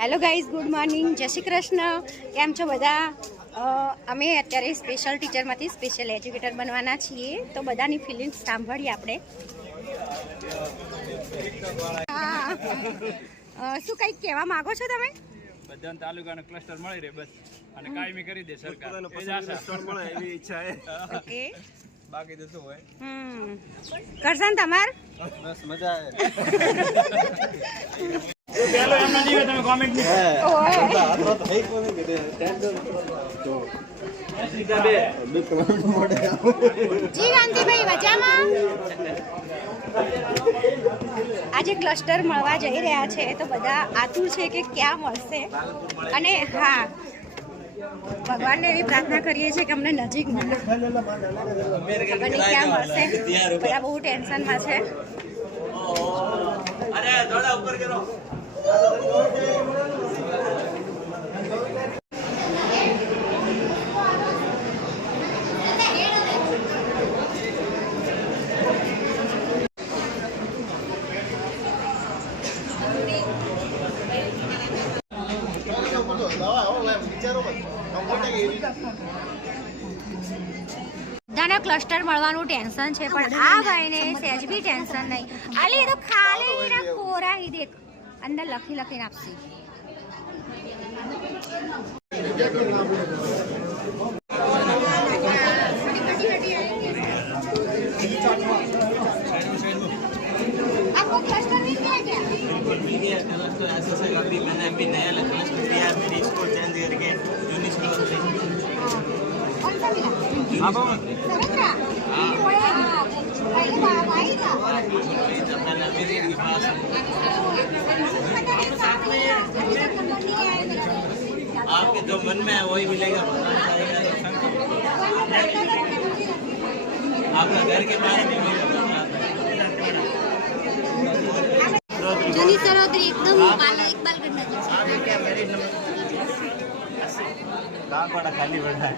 Hello guys, good morning, જય શ્રી કૃષ્ણ. કેમ છો બધા? અમે અત્યારે સ્પેશિયલ ટીચરમાંથી સ્પેશિયલ એજ્યુકેટર બનવાના છીએ, તો બધાની ફિલિંગ્સ સાંભળીએ આપણે. શું કંઈક કહેવા માંગો છો તમે? બધાને તાલુકાનો ક્લસ્ટર મળી રહે બસ, અને કાયમી કરી દે સરકાર. મળે એવી ઈચ્છા છે. ઓકે, બાકી તો શું હોય. કરશન તમાર બસ મજા આવે. પેલો એમનો નહીં તમે કોમેન્ટ નહીં. જી કાંતિભાઈ મજામાં? આજે ક્લસ્ટર મળવા જઈ રહ્યા છે, તો બધા આતુર છે કે ક્યાં મળશે. અને હા, ભગવાનને એવી પ્રાર્થના કરીએ છીએ કે અમને નજીક મળે. ખબર નહીં ક્યાં મળશે, બધા બહુ ટેન્શનમાં છે. બધાને ક્લસ્ટર મળવાનું ટેન્શન છે, પણ આ ભાઈને સહેજ બી ટેન્શન નહીં. આલી તો ખાલી કોરાઈ દેખ, અંદર લખીને આપશે. आपको क्लस्टर मिल गया क्या? बिल्कुल मिल गया क्लस्टर. ऐसा से अभी मैंने अभी नया क्लस्टर दिया है. मेरी स्कूल चेंज करके जूनी स्कूल से. कौन सा मिला? समुद्रा? पहले बाप आएगा. मैंने अभी के पास आपके जो मन में है वही मिलेगा. आपका घर के पास नहीं मिलेगा. जूनी सरोदरी एकदम पाला इकबाल करना कहाँ पड़ा खाली पड़ा है.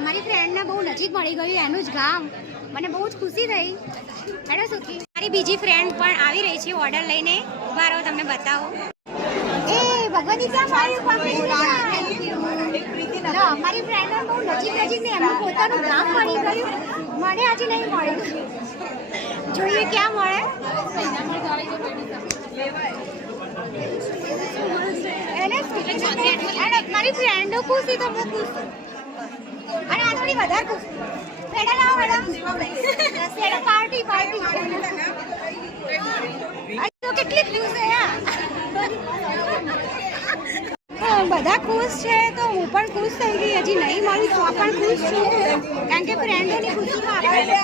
અમારી ફ્રેન્ડને બહુ નજીક મળી ગયું, એનું જ ગામ. મને બહુ જ ખુશી થઈ. હેડો સુખી. મારી બીજી ફ્રેન્ડ પણ આવી રહી છે ઓર્ડર લઈને. ઉભા રહો, તમને બતાવો. એ ભગવતી ક્યાં મળ્યું? મારી ફ્રેન્ડ બહુ નજીક ને એમનું પોતાનું ગામ મળી ગયું. મને આજે નહીં મળ્યું. જોઈએ ક્યાં મળે. મારી ફ્રેન્ડો ખુશી તો હું ખુશ. અને આ થોડી વધારે ખુશ. પેડા લાવો મેડમ. પાર્ટી તો કેટલી ખુશ છે યાર. બધા ખુશ છે તો હું પણ ખુશ થઈ ગઈ. હજી નહીં મળી તો પણ ખુશ છું, કારણ કે ફ્રેન્ડોની ખુશીમાં આપણે